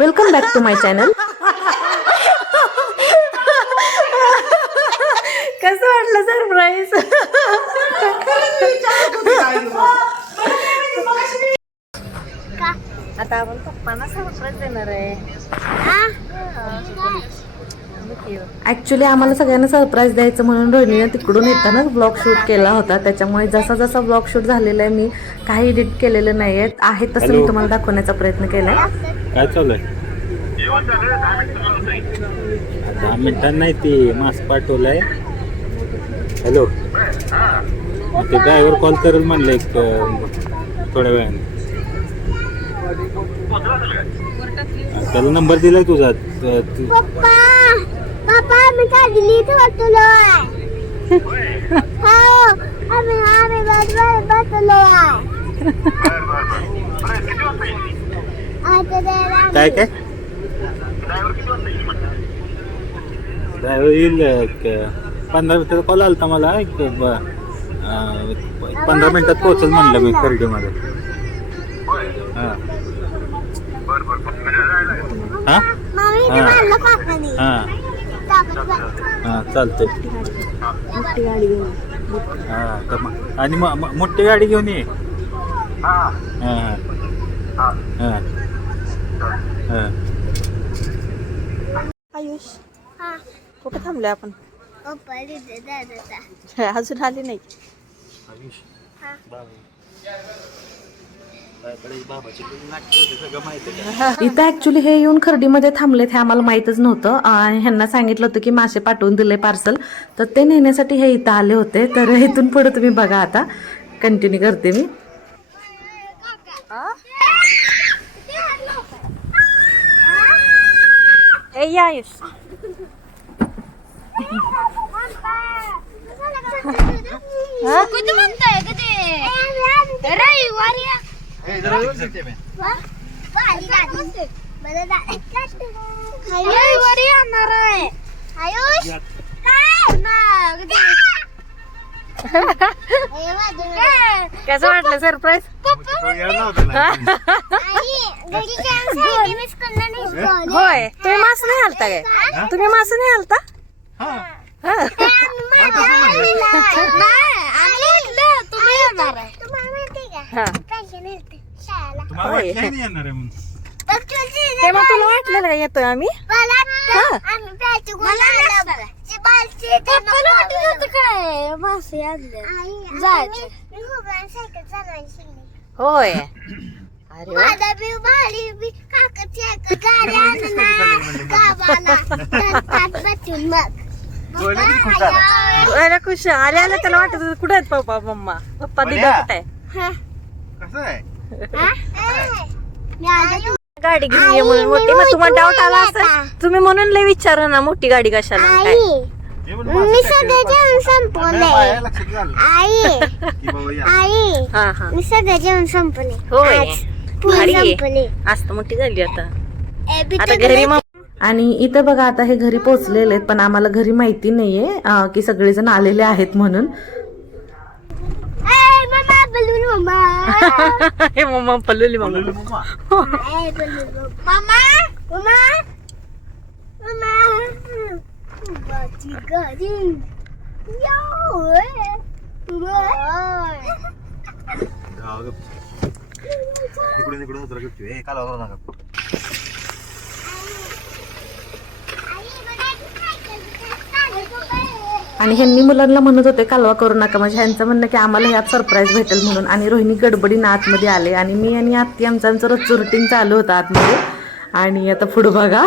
Welcome back to my channel कसं वाटलं surprise आता आपण पप्पांना सरप्राईज देणार आहे. ऍक्च्युली आम्हाला सगळ्यांना सरप्राईज द्यायचं म्हणून रोहिणीने तिकडून येतानाच ब्लॉग शूट केला होता. त्याच्यामुळे जसा जसा ब्लॉग शूट झालेला आहे मी काही एडिट केलेलं नाही आहे आहे तसं मी तुम्हाला दाखवण्याचा प्रयत्न केलाय. काय चालू आहे? दहा नाही ती मास्क पाठवलाय. हॅलो ते ड्रायव्हर कॉल करेल म्हणलं एक थोड्या वेळाने. हा, त्याला नंबर दिलाय तुझा. पप्पा इथे हो आम्ही आम्ही काय काय? ड्रायव्हर येईल पंधरा मिनिटाचा कॉल आलता मला एक पंधरा मिनिटात पोहोचल म्हणलं मी खर्डीमध्ये हां. हां? हा. हां चालतंय. हां तर मग आणि मग मग मोठी गाडी घेऊन ये. हां हां. हां. आयुष हा. कुठे थांबले आपण? पप्पा तिथे दादाचा अजून आली नाही. इथं ऍक्च्युली हे येऊन खर्डीमध्ये थांबलेत हे आम्हाला माहीतच नव्हतं. आणि ह्यांना सांगितलं होतं की मासे पाठवून दिले पार्सल तर ते नेण्यासाठी हे इथं आले होते. तर इथून पुढे तुम्ही बघा आता. कंटिन्यू करते मी. ए आयुष. कुठे म्हणताय कधी रविवारी रविवारी येणार आहे आयुष काय ना कसं वाटलं सरप्राईज होय तुम्ही मासे नाही आलता काय? तुम्ही मासे नाही आलता हा. होय. ते मग तुला वाटलं का येतोय आम्ही? काय मासे आणले जायचं होय. अरे वा. माझा बी भारी बी काकाची गाडी आणणार गावाला रस्त्यात बसून मग अरे खुश आले आले त्याला वाटत होतं, कुठे आहेत पप्पा मम्मा? पप्पा दिदा कुठे आहे? गाडी घेऊन ये म्हणून मोठी. मग तुम्हाला डाऊट आला असेल. तुम्ही म्हणून लय विचारा ना मोठी गाडी कशाला काय. मी सगळं जेवण संपवलंय. आई. आई हा हा. मी सगळं जेवण संपले होय. आज पूर्ण भारी आहे. संपले आज मोठी झाली आता. आता घरी मग आणि इथं बघा आता हे घरी पोहोचलेले आहेत पण आम्हाला घरी माहिती नाहीये अं, की सगळेजण आलेले आहेत म्हणून. मम्मा बलून मम्मा हे मम्मा पल्लुली मम्मा ए, बलून मम्मा मम्मा मम्मा बाची गाडी यो, ए. ओय. इकडून इकडून उतरा गपचूप. ए, कालवा करू नका. आणि ह्यांनी मुलांना म्हणत होते कालवा करू नका. म्हणजे ह्यांचं म्हणणं की आम्हाला ह्यात सरप्राईज भेटेल म्हणून. आणि रोहिणी गडबडीनं आतमध्ये आले. आणि मी आणि आत्ती आमचं आमचं रोजचं रुटीन चालू होतं आतमध्ये. आणि आता पुढं बघा.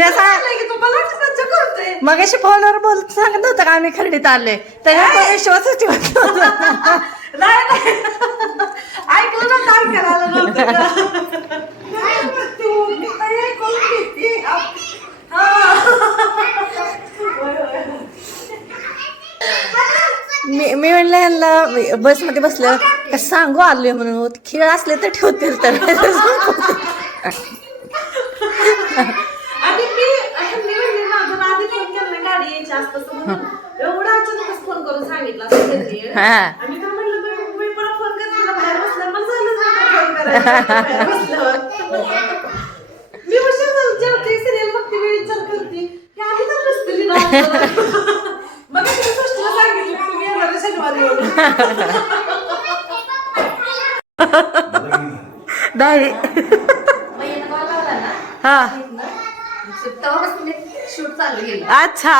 हिरा सांग मगाशी फोनवर बोल सांगत होतं का आम्ही खरेडीत आले विश्वासच ठेवत नव्हता. नव्हतं का? नाही म्हणते, मी. मी म्हणलं यांना बसमध्ये बसलं सांगू आलोय म्हणून? खेळ असले तर ठेवतील तर आणि मी ह्यांनी म्हणले माझं आधी फोन केला गाडी यायची असतं म्हणून एवढा अचानकच फोन करून सांगितलं असं त्यांनी. आणि तर म्हणलं मी- मी परत फोन करते तुला बाहेर बसल्यावर मला झालंच नाही का फोन करायला? बाहेर बसल्यावर. मी उशीर झालं जेवते सिरियल बघते मी विचार करते की आधी तर बसलेली ना. मग मी गोष्टीला सांगितलं तुम्ही येणार आहे शनिवारी. म्हणून. नाही हा. शूट चालू गेलं अच्छा.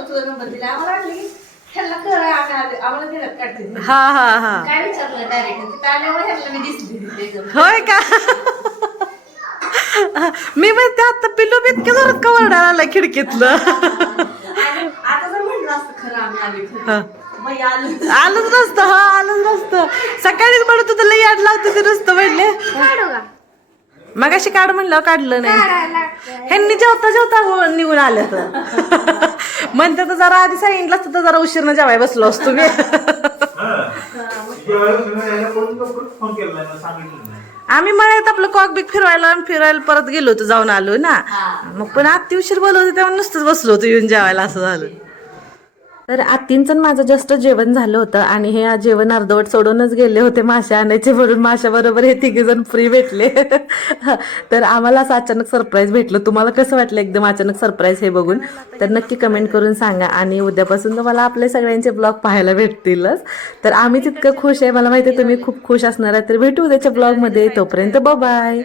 ड्रायव्हरला तुझा नंबर दिला. आम्हाला वाटलं की ह्याला कळ आम्ही आले- आम्हाला दिलं काढते. हा हा हा. काय विचारलं डायरेक्ट तिथे आल्यावर ह्याला मी दिसली तिथे जाऊन. होय का? मी म्हणते आता पिल्लू बी इतक्या जोरात का ओरडायला आला खिडकीतलं. आणि आता जर म्हणलं असतं खरं आम्ही आले हा. खरं मग आलं. आलंच नसतं हा आलंच नसतं. सकाळीच म्हणत होतं लई याड लावते ते नसतं म्हणले. काढू का? मग अशी काढ म्हणलं काढलं नाही. काढायला. ह्यांनी जेवता जेवता हो- निघून आले तर. म्हणते तर जरा आधी सांगितलं असतं तर जरा उशीरनं जेवाय बसलो असतो मी. आम्ही मळ्यात आपलं कॉक बिक फिरवायला आणि फिरायला परत गेलो होतो जाऊन आलो ना. मग पण आत्ती उशीर बोलवते तेव्हा नुसतंच बसलो होतो येऊन जेवायला असं झालं. तर आत्तींचं माझं जस्ट जेवण झालं होतं आणि हे जेवण अर्धवट सोडूनच गेले होते मासे आणायचे म्हणून. माशाबरोबर हे तिघे जण फ्री भेटले. तर आम्हाला असं अचानक सरप्राईज भेटलं. तुम्हाला कसं वाटलं एकदम अचानक सरप्राईज हे बघून? तर नक्की कमेंट करून सांगा आणि उद्यापासून तुम्हाला आपले सगळ्यांचे ब्लॉग पाहायला भेटतीलच. तर आम्ही तितकं खुश आहे. मला माहिती आहे तुम्ही खूप खुश असणार आहे. तर भेटू उद्याच्या ब्लॉगमध्ये तोपर्यंत बाय